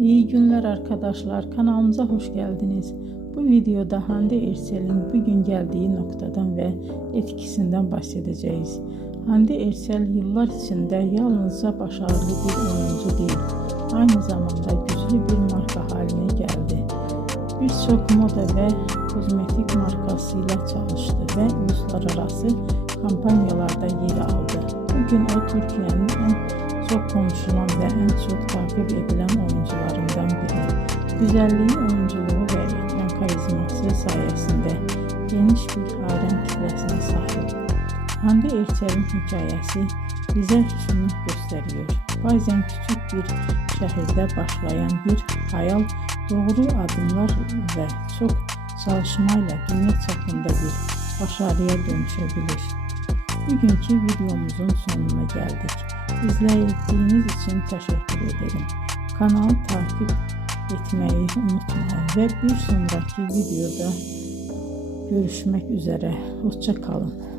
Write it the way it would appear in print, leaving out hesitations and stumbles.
İyi günler arkadaşlar, kanalımıza hoş geldiniz. Bu videoda Hande Erçel'in bugün geldiği noktadan ve etkisinden bahsedeceğiz. Hande Erçel yıllar içinde yalnızca başarılı bir oyuncu değil, aynı zamanda güçlü bir marka haline geldi. Birçok moda ve kozmetik markasıyla çalıştı ve uluslararası kampanyalarda yer aldı. Bugün o Türkiye'nin en çok konuşulan ve en çok takip edilen oyuncularından biri. Güzelliği, oyunculuğu ve ekran karizması sayesinde geniş bir hayran kitlesine sahip. Hande Erçel'in hikayesi bize şunu gösteriyor. Bazen küçük bir şehirde başlayan bir hayal doğru adımlar ve çok çalışmayla dünya çapında bir başarıya dönüşebilir. Bugünkü videomuzun sonuna geldik. İzlediğiniz için teşekkür ederim. Kanalı takip etmeyi unutmayın ve bir sonraki videoda görüşmek üzere. Hoşça kalın.